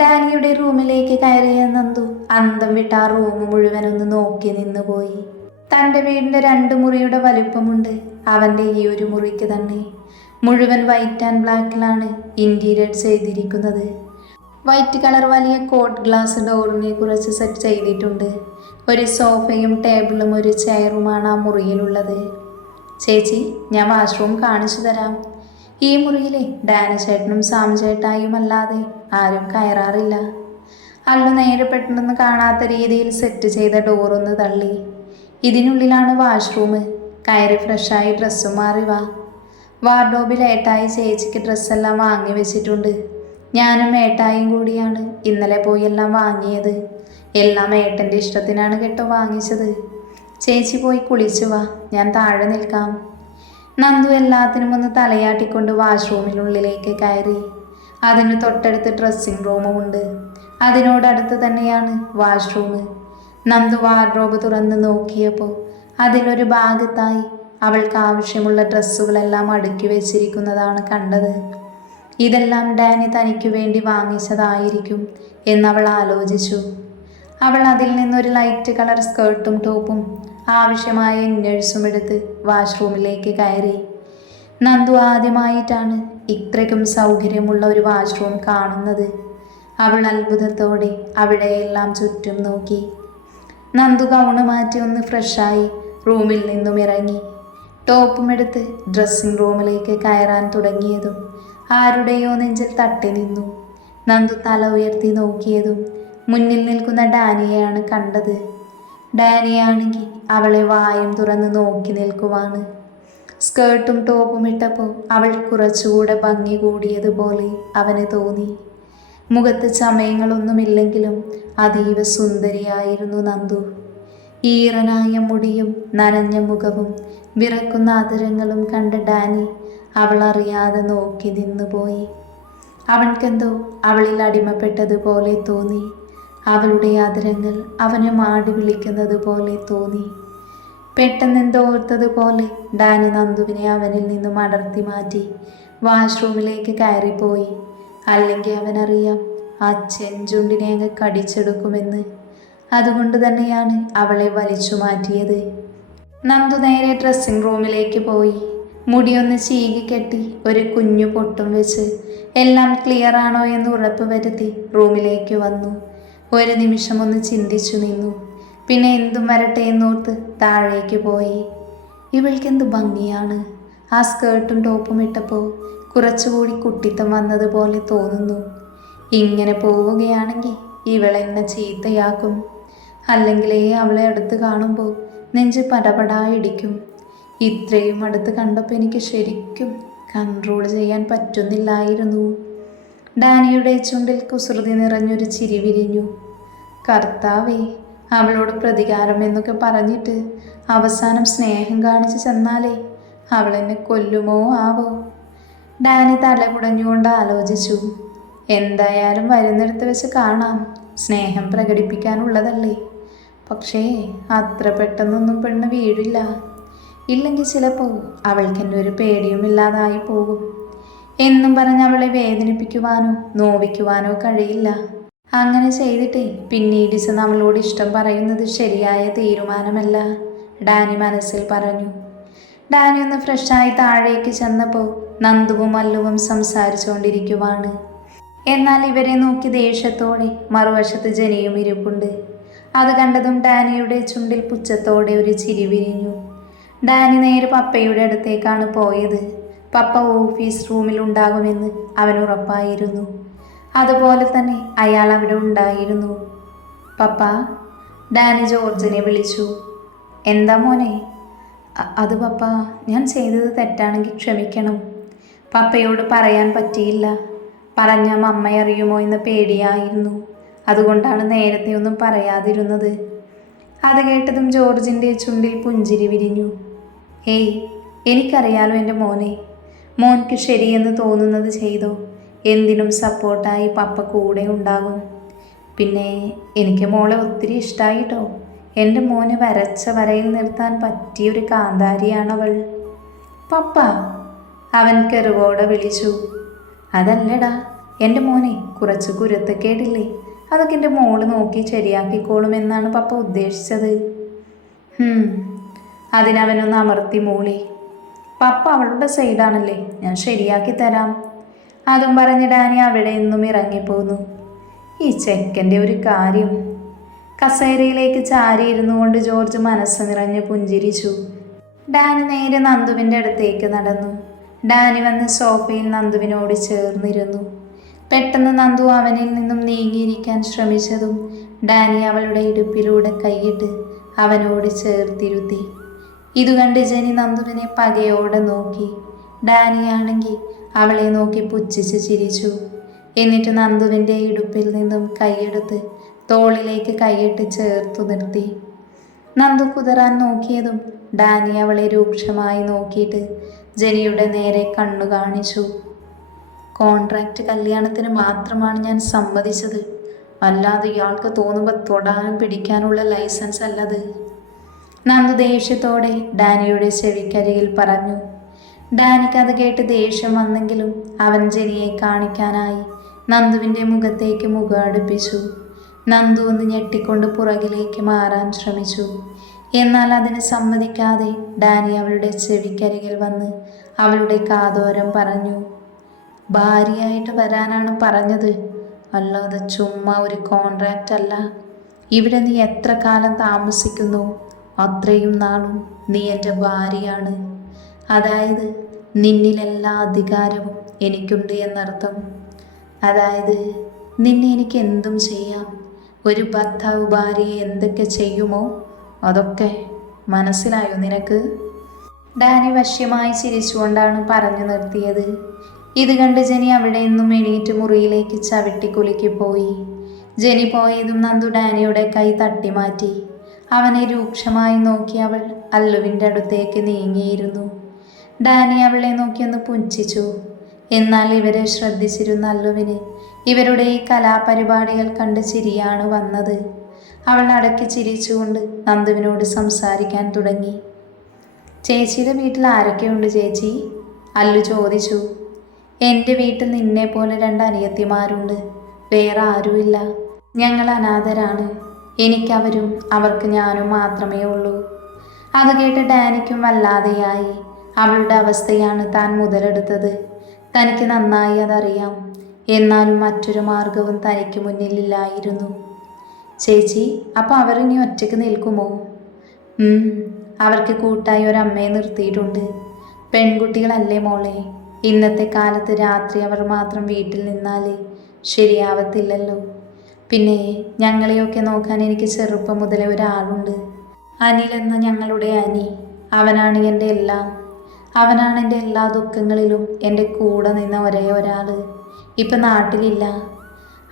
ഡാനിയുടെ റൂമിലേക്ക് കയറിയ നന്ദു അന്തം വിട്ട് ആ റൂം മുഴുവനൊന്ന് നോക്കി നിന്നുപോയി. തൻ്റെ വീടിൻ്റെ 2 മുറിയുടെ വലിപ്പമുണ്ട് അവൻ്റെ ഈ ഒരു മുറിക്ക് തന്നെ. മുഴുവൻ വൈറ്റ് ആൻഡ് ബ്ലാക്കിലാണ് ഇൻറ്റീരിയർ ചെയ്തിരിക്കുന്നത്. വൈറ്റ് കളർ വലിയ കോട്ട് ഗ്ലാസ് ഡോറിനെ കുറച്ച് സെറ്റ് ചെയ്തിട്ടുണ്ട്. ഒരു സോഫയും ടേബിളും ഒരു ചെയറുമാണ് ആ മുറിയിലുള്ളത്. ചേച്ചി, ഞാൻ വാഷ്റൂം കാണിച്ചു തരാം. ഈ മുറിയിലെ ഡാനി ചേട്ടനും സാം ചേട്ടായും അല്ലാതെ ആരും കയറാറില്ല. അല്ലു നേരെ പെട്ടെന്ന് കാണാത്ത രീതിയിൽ സെറ്റ് ചെയ്ത ഡോറൊന്ന് തള്ളി. ഇതിനുള്ളിലാണ് വാഷ്റൂം. കയറി ഫ്രഷായി ഡ്രസ്സും മാറി വാ. വാർഡ്രോബിൽ ഏട്ടായി ചേച്ചിക്ക് ഡ്രസ്സെല്ലാം വാങ്ങി വെച്ചിട്ടുണ്ട്. ഞാനും ഏട്ടായും കൂടിയാണ് ഇന്നലെ പോയി എല്ലാം വാങ്ങിയത്. എല്ലാം ഏട്ടൻ്റെ ഇഷ്ടത്തിനാണ് കേട്ടോ വാങ്ങിച്ചത്. ചേച്ചി പോയി കുളിച്ചു വാ, ഞാൻ താഴെ നിൽക്കാം. നന്ദു എല്ലാത്തിനും ഒന്ന് തലയാട്ടിക്കൊണ്ട് വാഷ്റൂമിനുള്ളിലേക്ക് കയറി. അതിന് തൊട്ടടുത്ത് ഡ്രസ്സിംഗ് റൂമുമുണ്ട്. അതിനോടടുത്ത് തന്നെയാണ് വാഷ്റൂം. നന്ദു വാർഡ്രോബ് തുറന്ന് നോക്കിയപ്പോൾ അതിലൊരു ഭാഗത്തായി അവൾക്ക് ആവശ്യമുള്ള ഡ്രസ്സുകളെല്ലാം അടുക്കി വെച്ചിരിക്കുന്നതാണ് കണ്ടത്. ഇതെല്ലാം ഡാനി തനിക്ക് വേണ്ടി വാങ്ങിച്ചതായിരിക്കും എന്നവൾ ആലോചിച്ചു. അവൾ അതിൽ നിന്നൊരു ലൈറ്റ് കളർ സ്കേർട്ടും ടോപ്പും ആവശ്യമായ ഇന്നേഴ്സും എടുത്ത് വാഷ്റൂമിലേക്ക് കയറി. നന്ദു ആദ്യമായിട്ടാണ് ഇത്രയ്ക്കും സൗകര്യമുള്ള ഒരു വാഷ്റൂം കാണുന്നത്. അവൾ അത്ഭുതത്തോടെ അവിടെയെല്ലാം ചുറ്റും നോക്കി. നന്ദു ഗൗണ് മാറ്റി ഒന്ന് ഫ്രഷായി റൂമിൽ നിന്നും ഇറങ്ങി. ടോപ്പും എടുത്ത് ഡ്രസ്സിംഗ് റൂമിലേക്ക് കയറാൻ തുടങ്ങിയതും ആരുടെയോ നെഞ്ചിൽ തട്ടി നിന്നു. നന്ദു തല ഉയർത്തി നോക്കിയതും മുന്നിൽ നിൽക്കുന്ന ഡാനിയെയാണ് കണ്ടത്. ഡാനിയാണെങ്കിൽ അവളെ വായും തുറന്ന് നോക്കി നിൽക്കുവാണ്. സ്കേർട്ടും ടോപ്പും ഇട്ടപ്പോൾ അവൾ കുറച്ചുകൂടെ ഭംഗി കൂടിയതുപോലെ അവന് തോന്നി. മുഖത്ത് ചമയങ്ങളൊന്നുമില്ലെങ്കിലും അതീവ സുന്ദരിയായിരുന്നു നന്ദു. ഈറനായ മുടിയും നനഞ്ഞ മുഖവും വിറക്കുന്ന അതരങ്ങളും കണ്ട ഡാനി അവൾ അറിയാതെ നോക്കി നിന്നുപോയി. അവൻക്കെന്തോ അവളിൽ അടിമപ്പെട്ടതുപോലെ തോന്നി. അവളുടെ ആദരങ്ങൾ അവനെ മാടി വിളിക്കുന്നത് പോലെ തോന്നി. പെട്ടെന്നെന്തോ ഓർത്തതുപോലെ ഡാനി നന്ദുവിനെ അവനിൽ നിന്നും അടർത്തി മാറ്റി വാഷ്റൂമിലേക്ക് കയറിപ്പോയി. അല്ലെങ്കിൽ അവനറിയാം ആ ചെഞ്ചുണ്ടിനെ അങ്ങ് കടിച്ചെടുക്കുമെന്ന്. അതുകൊണ്ട് തന്നെയാണ് അവളെ വലിച്ചു മാറ്റിയത്. നന്ദു നേരെ ഡ്രസ്സിംഗ് റൂമിലേക്ക് പോയി. മുടിയൊന്ന് ചീകി കെട്ടി ഒരു കുഞ്ഞു പൊട്ടും വെച്ച് എല്ലാം ക്ലിയർ ആണോ എന്ന് ഉറപ്പ് വരുത്തി റൂമിലേക്ക് വന്നു. ഒരു നിമിഷം ഒന്ന് ചിന്തിച്ചു നിന്നു. പിന്നെ എന്തും വരട്ടെ എന്നോർത്ത് താഴേക്ക് പോയി. ഇവൾക്കെന്ത് ഭംഗിയാണ്. ആ സ്കേർട്ടും ടോപ്പും ഇട്ടപ്പോൾ കുറച്ചുകൂടി കുട്ടിത്തം വന്നതുപോലെ തോന്നുന്നു. ഇങ്ങനെ പോവുകയാണെങ്കിൽ ഇവളെന്നെ ചീത്തയാക്കും. അല്ലെങ്കിലേ അവളെ അടുത്ത് കാണുമ്പോൾ നെഞ്ച് പടപടാ ഇടിക്കും. ഇത്രയും അടുത്ത് കണ്ടപ്പോൾ എനിക്ക് ശരിക്കും കൺട്രോൾ ചെയ്യാൻ പറ്റുന്നില്ലായിരുന്നു. ഡാനിയുടെ ചുണ്ടിൽ കുസൃതി നിറഞ്ഞൊരു ചിരി വിരിഞ്ഞു. കർത്താവേ, അവളോട് പ്രതികാരം എന്നൊക്കെ പറഞ്ഞിട്ട് അവസാനം സ്നേഹം കാണിച്ച് ചെന്നാലേ അവളെന്നെ കൊല്ലുമോ ആവോ. ഡാനി തല കുടഞ്ഞുകൊണ്ട് ആലോചിച്ചു. എന്തായാലും വരുന്നിടത്ത് വെച്ച് കാണാം. സ്നേഹം പ്രകടിപ്പിക്കാനുള്ളതല്ലേ. പക്ഷേ അത്ര പെട്ടെന്നൊന്നും പെണ്ണ് വീഴില്ല. ഇല്ലെങ്കിൽ ചിലപ്പോൾ അവൾക്കെന്നെ ഒരു പേടിയുമില്ലാതായി പോകും എന്നും പറഞ്ഞ് അവളെ വേദനിപ്പിക്കുവാനോ നോവിക്കുവാനോ കഴിയില്ല. അങ്ങനെ ചെയ്തിട്ടേ പിന്നീട് ചെന്ന് അവളോട് ഇഷ്ടം പറയുന്നത് ശരിയായ തീരുമാനമല്ല, ഡാനി മനസ്സിൽ പറഞ്ഞു. ഡാനി ഒന്ന് ഫ്രഷായി താഴേക്ക് ചെന്നപ്പോൾ നന്ദുവും അല്ലുവും സംസാരിച്ചുകൊണ്ടിരിക്കുവാണ്. എന്നാൽ ഇവരെ നോക്കി ദേഷ്യത്തോടെ മറുവശത്ത് ജനിയും ഇരിപ്പുണ്ട്. അത് കണ്ടതും ഡാനിയുടെ ചുണ്ടിൽ പുച്ഛത്തോടെ ഒരു ചിരി വിരിഞ്ഞു. ഡാനി നേരെ പപ്പയുടെ അടുത്തേക്കാണ് പോയത്. പപ്പ ഓഫീസ് റൂമിൽ ഉണ്ടാകുമെന്ന് അവനുറപ്പായിരുന്നു. അതുപോലെ തന്നെ അയാൾ അവിടെ ഉണ്ടായിരുന്നു. പപ്പ, ഡാനി ജോർജിനെ വിളിച്ചു. എന്താ മോനെ? അത് പപ്പ, ഞാൻ ചെയ്തത് തെറ്റാണെങ്കിൽ ക്ഷമിക്കണം. പപ്പയോട് പറയാൻ പറ്റിയില്ല. പറഞ്ഞാൽ അമ്മയറിയുമോ എന്ന് പേടിയായിരുന്നു. അതുകൊണ്ടാണ് നേരത്തെ ഒന്നും പറയാതിരുന്നത്. അത് കേട്ടതും ജോർജിൻ്റെ ചുണ്ടിൽ പുഞ്ചിരി വിരിഞ്ഞു. ഏയ്, എനിക്കറിയാലോ എൻ്റെ മോനെ. മോൻക്ക് ശരിയെന്ന് തോന്നുന്നത് ചെയ്തോ. എന്തിനും സപ്പോർട്ടായി പപ്പ കൂടെ ഉണ്ടാകും. പിന്നെ എനിക്ക് മോളെ ഒത്തിരി ഇഷ്ടമായിട്ടോ. എൻ്റെ മോനെ വരച്ച വരയിൽ നിർത്താൻ പറ്റിയൊരു കാന്താരിയാണവൾ. പപ്പ, അവൻ കെറുവോടെ വിളിച്ചു. അതല്ലടാ, എൻ്റെ മോനെ കുറച്ച് കുരുത്തക്കേടില്ലേ, അതൊക്കെ എൻ്റെ മോള് നോക്കി ശരിയാക്കിക്കോളുമെന്നാണ് പപ്പ ഉദ്ദേശിച്ചത്. അതിനവനൊന്ന് അമർത്തി മൂളി. പപ്പ അവളുടെ സൈഡാണല്ലേ, ഞാൻ ശരിയാക്കി തരാം. അതും പറഞ്ഞ് ഡാനി അവിടെ നിന്നും ഇറങ്ങിപ്പോന്നു. ഈ ചെക്കൻ്റെ ഒരു കാര്യം. കസേരയിലേക്ക് ചാരിയിരുന്നു കൊണ്ട് ജോർജ് മനസ്സ് നിറഞ്ഞ് പുഞ്ചിരിച്ചു. ഡാനി നേരെ നന്ദുവിൻ്റെ അടുത്തേക്ക് നടന്നു. ഡാനി വന്ന് സോഫയിൽ നന്ദുവിനോട് ചേർന്നിരുന്നു. പെട്ടെന്ന് നന്ദു അവനിൽ നിന്നും നീങ്ങിയിരിക്കാൻ ശ്രമിച്ചതും ഡാനി അവളുടെ ഇടുപ്പിലൂടെ കൈയിട്ട് അവനോട് ചേർത്തിരുത്തി. ഇതുകണ്ട് ജെനി നന്ദുവിനെ പകയോടെ നോക്കി. ഡാനിയാണെങ്കിൽ അവളെ നോക്കി പുച്ഛിച്ച് ചിരിച്ചു. എന്നിട്ട് നന്ദുവിൻ്റെ ഇടുപ്പിൽ നിന്നും കൈയെടുത്ത് തോളിലേക്ക് കൈയിട്ട് ചേർത്തു നിർത്തി. നന്ദു കുതറാൻ നോക്കിയതും ഡാനി അവളെ രൂക്ഷമായി നോക്കിയിട്ട് ജെനിയുടെ നേരെ കണ്ണു കാണിച്ചു. കോൺട്രാക്റ്റ് കല്യാണത്തിന് മാത്രമാണ് ഞാൻ സമ്മതിച്ചത്, അല്ലാതെ ഇയാൾക്ക് തോന്നുമ്പോൾ തൊടാനും പിടിക്കാനുള്ള ലൈസൻസ് അല്ലത്. നന്ദു ദേഷ്യത്തോടെ ഡാനിയുടെ ചെവിക്കരികിൽ പറഞ്ഞു. ഡാനിക്ക് അത് കേട്ട് ദേഷ്യം വന്നെങ്കിലും അവൻ ജെനിയെ കാണിക്കാനായി നന്ദുവിൻ്റെ മുഖത്തേക്ക് മുഖം അടുപ്പിച്ചു. നന്ദു ഒന്ന് ഞെട്ടിക്കൊണ്ട് പുറകിലേക്ക് മാറാൻ ശ്രമിച്ചു. എന്നാൽ അതിന് സമ്മതിക്കാതെ ഡാനി അവളുടെ ചെവിക്കരികിൽ വന്ന് അവളുടെ കാതോരം പറഞ്ഞു. ഭാര്യയായിട്ട് വരാനാണ് പറഞ്ഞത്, അല്ലാതെ ചുമ്മാ ഒരു കോൺട്രാക്റ്റ് അല്ല. ഇവിടെ നീ എത്ര കാലം താമസിക്കുന്നു അത്രയും നാളും നീ എൻ്റെ ഭാര്യയാണ്. അതായത് നിന്നിലെല്ലാ അധികാരവും എനിക്കുണ്ട് എന്നർത്ഥം. അതായത് നിന്നെ എനിക്ക് എന്തും ചെയ്യാം. ഒരു ഭർത്താവ് ഭാര്യയെ എന്തൊക്കെ ചെയ്യുമോ അതൊക്കെ. മനസ്സിലായോ നിനക്ക്? ഡാനി വശ്യമായി ചിരിച്ചുകൊണ്ടാണ് പറഞ്ഞു നിർത്തിയത്. ഇത് കണ്ട് ജെനി അവിടെ നിന്നും എണീറ്റ് മുറിയിലേക്ക് ചവിട്ടി കുലുക്കി പോയി. ജെനി പോയതും നന്ദു ഡാനിയുടെ കൈ തട്ടി മാറ്റി. അവനെ രൂക്ഷമായി നോക്കി അവൾ അല്ലുവിൻ്റെ അടുത്തേക്ക് നീങ്ങിയിരുന്നു. ഡാനി അവളെ നോക്കിയൊന്ന് പുച്ഛിച്ചു. എന്നാൽ ഇവരെ ശ്രദ്ധിച്ചിരുന്ന അല്ലുവിന് ഇവരുടെ ഈ കലാപരിപാടികൾ കണ്ട് ചിരിയാണ് വന്നത്. അവൾ അടക്കി ചിരിച്ചുകൊണ്ട് നന്ദുവിനോട് സംസാരിക്കാൻ തുടങ്ങി. ചേച്ചിയുടെ വീട്ടിൽ ആരൊക്കെയുണ്ട് ചേച്ചി? അല്ലു ചോദിച്ചു. എൻ്റെ വീട്ടിൽ നിന്നെ പോലെ 2 അനിയത്തിമാരുണ്ട്, വേറെ ആരുമില്ല. ഞങ്ങൾ അനാഥരാണ്. എനിക്കവരും അവർക്ക് ഞാനും മാത്രമേ ഉള്ളൂ. അത് കേട്ട് ഡാനിക്കും വല്ലാതെയായി. അവളുടെ അവസ്ഥയാണ് താൻ മുതലെടുത്തത്. തനിക്ക് നന്നായി അതറിയാം. എന്നാലും മറ്റൊരു മാർഗവും തനിക്ക് മുന്നിലില്ലായിരുന്നു. ചേച്ചി, അപ്പം അവരിനി ഒറ്റയ്ക്ക് നിൽക്കുമോ? അവർക്ക് കൂട്ടായി ഒരമ്മയെ നിർത്തിയിട്ടുണ്ട്. പെൺകുട്ടികളല്ലേ മോളെ, ഇന്നത്തെ കാലത്ത് രാത്രി അവർ മാത്രം വീട്ടിൽ നിന്നാൽ ശരിയാവത്തില്ലല്ലോ. പിന്നെ ഞങ്ങളെയൊക്കെ നോക്കാൻ എനിക്ക് ചെറുപ്പം മുതലേ ഒരാളുണ്ട്. അനിൽ എന്ന ഞങ്ങളുടെ അനി. അവനാണ് എൻ്റെ എല്ലാം. അവനാണ് എൻ്റെ എല്ലാ ദുഃഖങ്ങളിലും എൻ്റെ കൂടെ നിന്ന ഒരേ ഒരാൾ. ഇപ്പം നാട്ടിലില്ല.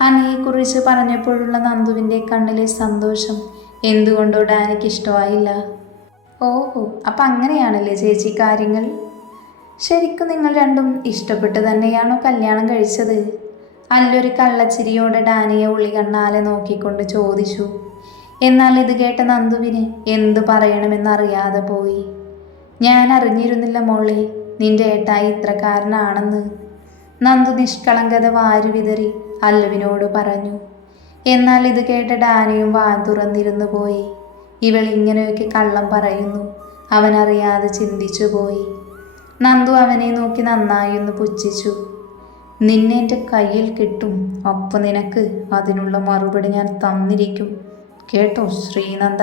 അനിയെക്കുറിച്ച് പറഞ്ഞപ്പോഴുള്ള നന്ദുവിൻ്റെ കണ്ണിലെ സന്തോഷം എന്തുകൊണ്ടോ ഡാനിക്ക് ഇഷ്ടമായില്ല. ഓഹോ, അപ്പം അങ്ങനെയാണല്ലേ ചേച്ചി കാര്യങ്ങൾ. ശരിക്കും നിങ്ങൾ രണ്ടും ഇഷ്ടപ്പെട്ട് തന്നെയാണോ കല്യാണം കഴിച്ചത്? അല്ലൊരു കള്ളച്ചിരിയോടെ ഡാനിയെ ഉള്ളികണ്ണാലെ നോക്കിക്കൊണ്ട് ചോദിച്ചു. എന്നാൽ ഇത് കേട്ട നന്ദുവിന് എന്തു പറയണമെന്നറിയാതെ പോയി. ഞാൻ അറിഞ്ഞിരുന്നില്ല മോളെ നിന്റെ ഏട്ടായി ഇത്രക്കാരനാണെന്ന്. നന്ദു നിഷ്കളങ്കത വാരി വിതറി അല്ലുവിനോട് പറഞ്ഞു. എന്നാൽ ഇത് കേട്ട ഡാനിയും വാ തുറന്നിരുന്നു പോയി. ഇവൾ ഇങ്ങനെയൊക്കെ കള്ളം പറയുന്നു അവനറിയാതെ ചിന്തിച്ചു പോയി. നന്ദു അവനെ നോക്കി നന്നായി ഒന്ന് പുച്ഛിച്ചു. നിന്നെ എൻ്റെ കയ്യിൽ കിട്ടും, അപ്പോൾ നിനക്ക് അതിനുള്ള മറുപടി ഞാൻ തന്നിരിക്കും കേട്ടോ ശ്രീനന്ദ.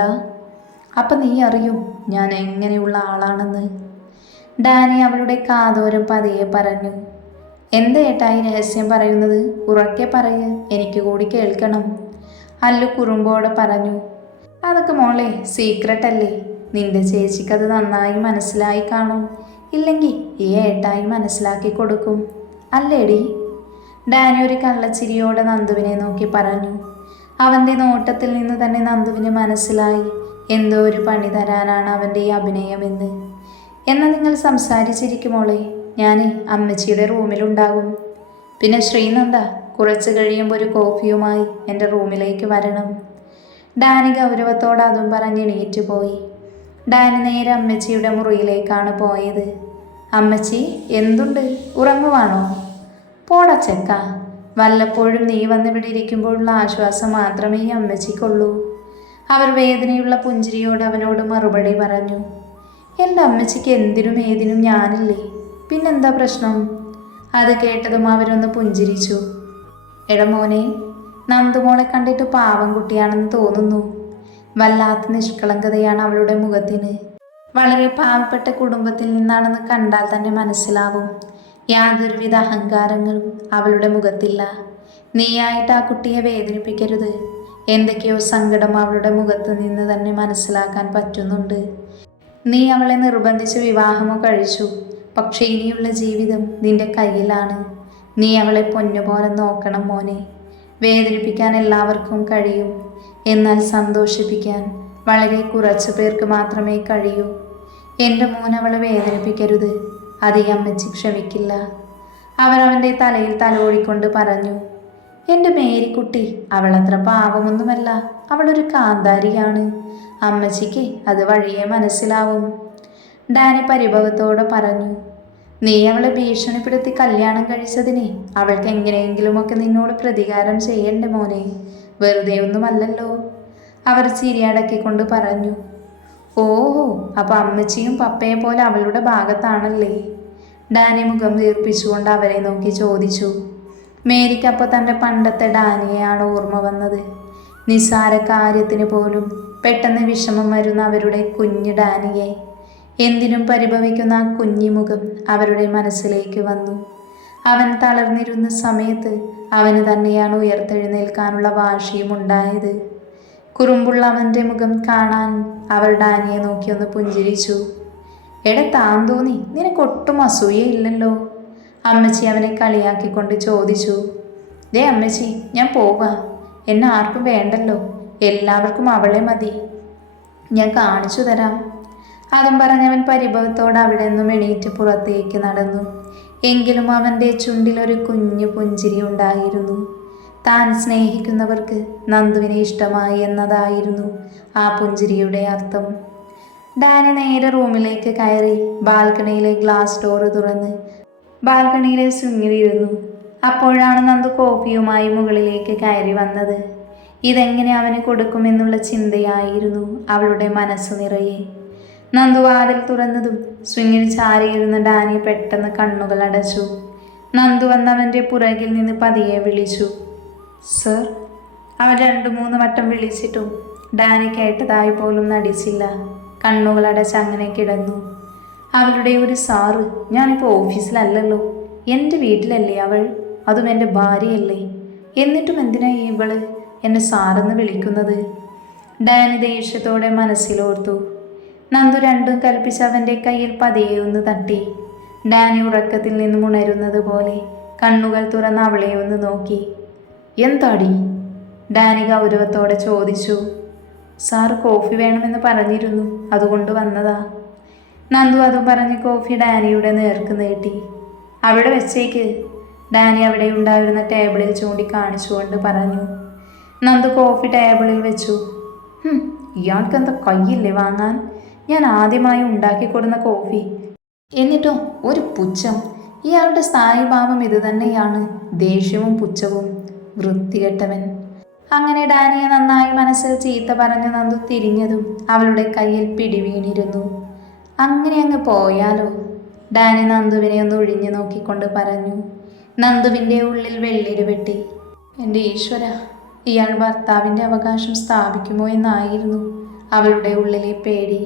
അപ്പം നീ അറിയും ഞാൻ എങ്ങനെയുള്ള ആളാണെന്ന്. ഡാനി അവളുടെ കാതോരം പതിയെ പറഞ്ഞു. എന്താ ഏട്ടായി രഹസ്യം പറയുന്നത്? ഉറക്കെ പറയ്, എനിക്ക് കൂടി കേൾക്കണം. അല്ലു കുറുമ്പോടെ പറഞ്ഞു. അതൊക്കെ മോളെ സീക്രട്ട് അല്ലേ. നിന്റെ ചേച്ചിക്കത് നന്നായി മനസ്സിലായി കാണും. ഇല്ലെങ്കിൽ ഈ ഏട്ടായി മനസ്സിലാക്കി കൊടുക്കും അല്ലേടി? ഡാനി ഒരു കള്ളച്ചിരിയോടെ നന്ദുവിനെ നോക്കി പറഞ്ഞു. അവൻ്റെ നോട്ടത്തിൽ നിന്ന് തന്നെ നന്ദുവിന് മനസ്സിലായി എന്തോ ഒരു പണി തരാനാണ് അവൻ്റെ ഈ അഭിനയമെന്ന്. എന്നാൽ നിങ്ങൾ സംസാരിച്ചിരിക്കുമോളെ, ഞാൻ അമ്മച്ചിയുടെ റൂമിലുണ്ടാകും. പിന്നെ ശ്രീനന്ദ കുറച്ച് കഴിയുമ്പോൾ ഒരു കോഫിയുമായി എൻ്റെ റൂമിലേക്ക് വരണം. ഡാനി ഗൗരവത്തോടെ അതും പറഞ്ഞ് എണീറ്റ് പോയി. ഡാനി നേരെ അമ്മച്ചിയുടെ മുറിയിലേക്കാണ് പോയത്. അമ്മച്ചി എന്തുണ്ട്, ഉറങ്ങുവാണോ? പോടാ ചെക്ക, വല്ലപ്പോഴും നീ വന്നിവിടെ ഇരിക്കുമ്പോഴുള്ള ആശ്വാസം മാത്രമേ ഈ അമ്മച്ചിക്കുള്ളൂ. അവർ വേദനയുള്ള പുഞ്ചിരിയോട് അവനോട് മറുപടി പറഞ്ഞു. എൻ്റെ അമ്മച്ചിക്ക് എന്തിനും ഏതിനും ഞാനില്ലേ, പിന്നെന്താ പ്രശ്നം? അത് കേട്ടതും അവരൊന്ന് പുഞ്ചിരിച്ചു. എടമോനെ, നന്ദുമോളെ കണ്ടിട്ട് പാവം കുട്ടിയാണെന്ന് തോന്നുന്നു. വല്ലാത്ത നിഷ്കളങ്കതയാണ് അവളുടെ മുഖത്തിന്. വളരെ പാവപ്പെട്ട കുടുംബത്തിൽ നിന്നാണെന്ന് കണ്ടാൽ തന്നെ മനസ്സിലാവും. യാതൊരുവിധ അഹങ്കാരങ്ങളും അവളുടെ മുഖത്തില്ല. നീയായിട്ട് ആ കുട്ടിയെ വേദനിപ്പിക്കരുത്. എന്തൊക്കെയോ സങ്കടം അവളുടെ മുഖത്ത് നിന്ന് തന്നെ മനസ്സിലാക്കാൻ പറ്റുന്നുണ്ട്. നീ അവളെ നിർബന്ധിച്ച് വിവാഹമോ കഴിച്ചു. പക്ഷെ ഇനിയുള്ള ജീവിതം നിന്റെ കയ്യിലാണ്. നീ അവളെ പൊന്നുപോലെ നോക്കണം മോനെ. വേദനിപ്പിക്കാൻ എല്ലാവർക്കും കഴിയും, എന്നാൽ സന്തോഷിപ്പിക്കാൻ വളരെ കുറച്ചു പേർക്ക് മാത്രമേ കഴിയൂ. എൻ്റെ മോൻ അവളെ വേദനിപ്പിക്കരുത്, അത് ഈ അമ്മച്ചി ക്ഷമിക്കില്ല. അവർ അവൻ്റെ തലയിൽ തലോടിക്കൊണ്ട് പറഞ്ഞു. എൻ്റെ മേരിക്കുട്ടി, അവളത്ര പാവമൊന്നുമല്ല, അവളൊരു കാന്താരിയാണ്. അമ്മച്ചിക്ക് അത് വഴിയെ മനസ്സിലാവും. ഡാനി പരിഭവത്തോടെ പറഞ്ഞു. നീ അവളെ ഭീഷണിപ്പെടുത്തി കല്യാണം കഴിച്ചതിന് അവൾക്ക് എങ്ങനെയെങ്കിലുമൊക്കെ നിന്നോട് പ്രതികാരം ചെയ്യണ്ടേ മോനെ, വെറുതെ ഒന്നുമല്ലല്ലോ. അവർ ചിരിയടക്കിക്കൊണ്ട് പറഞ്ഞു. ഓഹോ, അപ്പം അമ്മച്ചിയും പപ്പയെ പോലെ അവളുടെ ഭാഗത്താണല്ലേ? ഡാനി മുഖം വീർപ്പിച്ചുകൊണ്ട് അവരെ നോക്കി ചോദിച്ചു. മേരിക്കപ്പോൾ തൻ്റെ പണ്ടത്തെ ഡാനിയെയാണ് ഓർമ്മ വന്നത്. നിസ്സാര കാര്യത്തിന് പോലും പെട്ടെന്ന് വിഷമം വരുന്ന അവരുടെ കുഞ്ഞു ഡാനിയെ, എന്തിനും പരിഭവിക്കുന്ന ആ കുഞ്ഞിമുഖം അവരുടെ മനസ്സിലേക്ക് വന്നു. അവൻ തളർന്നിരുന്ന സമയത്ത് അവന് തന്നെയാണ് ഉയർത്തെഴുന്നേൽക്കാനുള്ള വാശിയും ഉണ്ടായത്. കുറുമ്പുള്ള അവൻ്റെ മുഖം കാണാൻ അവർ ഡാനിയെ നോക്കി ഒന്ന് പുഞ്ചിരിച്ചു. എടാ താന്തോന്നി, നിനക്കൊട്ടും അസൂയയില്ലല്ലോ. അമ്മച്ചി അവനെ കളിയാക്കിക്കൊണ്ട് ചോദിച്ചു. ദേ അമ്മച്ചി, ഞാൻ പോവാം. എന്നെ ആർക്കും വേണ്ടല്ലോ, എല്ലാവർക്കും അവളെ മതി. ഞാൻ കാണിച്ചു തരാം. അതും പറഞ്ഞവൻ പരിഭവത്തോടെ അവിടെ നിന്നും എണീറ്റ് പുറത്തേക്ക് നടന്നു. എങ്കിലും അവൻ്റെ ചുണ്ടിലൊരു കുഞ്ഞു പുഞ്ചിരി ഉണ്ടായിരുന്നു. താൻ സ്നേഹിക്കുന്നവർക്ക് നന്ദുവിനെ ഇഷ്ടമായി എന്നതായിരുന്നു ആ പുഞ്ചിരിയുടെ അർത്ഥം. ഡാനി നേരെ റൂമിലേക്ക് കയറി ബാൽക്കണിയിലെ ഗ്ലാസ് ഡോർ തുറന്ന് ബാൽക്കണിയിലെ സ്വിങ്ങിലിരുന്നു. അപ്പോഴാണ് നന്ദു കോഫിയുമായി മുകളിലേക്ക് കയറി വന്നത്. ഇതെങ്ങനെ അവന് കൊടുക്കുമെന്നുള്ള ചിന്തയായിരുന്നു അവളുടെ മനസ്സു നിറയെ. നന്ദു വാതിൽ തുറന്നതും സ്വിങ്ങിൽ ചാരിയിരുന്ന ഡാനി പെട്ടെന്ന് കണ്ണുകൾ അടച്ചു. നന്ദു വന്നവൻ്റെ പുറകിൽ നിന്ന് പതിയെ വിളിച്ചു. സർ. അവൻ 2-3 വട്ടം വിളിച്ചിട്ടും ഡാനി കേട്ടതായി പോലും നടിച്ചില്ല. കണ്ണുകൾ അടച്ച് അങ്ങനെ കിടന്നു. അവളുടെ ഒരു സാറ്, ഞാനിപ്പോൾ ഓഫീസിലല്ലല്ലോ, എൻ്റെ വീട്ടിലല്ലേ അവൾ, അതും എൻ്റെ ഭാര്യയല്ലേ, എന്നിട്ടും എന്തിനാ ഇവള് എന്നെ സാറെന്ന് വിളിക്കുന്നത്? ഡാനി ദേഷ്യത്തോടെ മനസ്സിലോർത്തു. നന്ദു രണ്ടും കൽപ്പിച്ച് അവൻ്റെ കയ്യിൽ പതിയെ ഒന്ന് തട്ടി. ഡാനി ഉറക്കത്തിൽ നിന്നും ഉണരുന്നത് പോലെ കണ്ണുകൾ തുറന്ന് അവളെ ഒന്ന് നോക്കി. എന്താടി? ഡാനി ഗൗരവത്തോടെ ചോദിച്ചു. സാറ് കോഫി വേണമെന്ന് പറഞ്ഞിരുന്നു, അതുകൊണ്ട് വന്നതാ. നന്ദു അതും പറഞ്ഞ് കോഫി ഡാനിയുടെ നേർക്ക് നീട്ടി. അവിടെ വെച്ചേക്ക്. ഡാനി അവിടെ ഉണ്ടായിരുന്ന ടേബിളിൽ ചൂണ്ടിക്കാണിച്ചുകൊണ്ട് പറഞ്ഞു. നന്ദു കോഫി ടേബിളിൽ വെച്ചു. ഇയാൾക്കെന്താ കയ്യില്ലേ വാങ്ങാൻ? ഞാൻ ആദ്യമായി ഉണ്ടാക്കിക്കൊടുന്ന കോഫി, എന്നിട്ടോ ഒരു പുച്ഛം. ഇയാളുടെ സ്ഥായിഭാവം ഇത് തന്നെയാണ്, ദേഷ്യവും പുച്ഛവും. വൃത്തികെട്ടവൻ. അങ്ങനെ ഡാനിയെ നന്നായി മനസ്സിൽ ചീത്ത പറഞ്ഞു നന്ദു തിരിഞ്ഞതും അവളുടെ കയ്യിൽ പിടിവീണിരുന്നു. അങ്ങനെ അങ്ങ് പോയാലോ? ഡാനി നന്ദുവിനെ ഒന്ന് ഒഴിഞ്ഞു നോക്കിക്കൊണ്ട് പറഞ്ഞു. നന്ദുവിൻ്റെ ഉള്ളിൽ വെള്ളിരി വെട്ടി. എൻ്റെ ഈശ്വര, ഇയാൾ ഭർത്താവിൻ്റെ അവകാശം സ്ഥാപിക്കുമോ എന്നായിരുന്നു അവളുടെ ഉള്ളിലെ പേടി.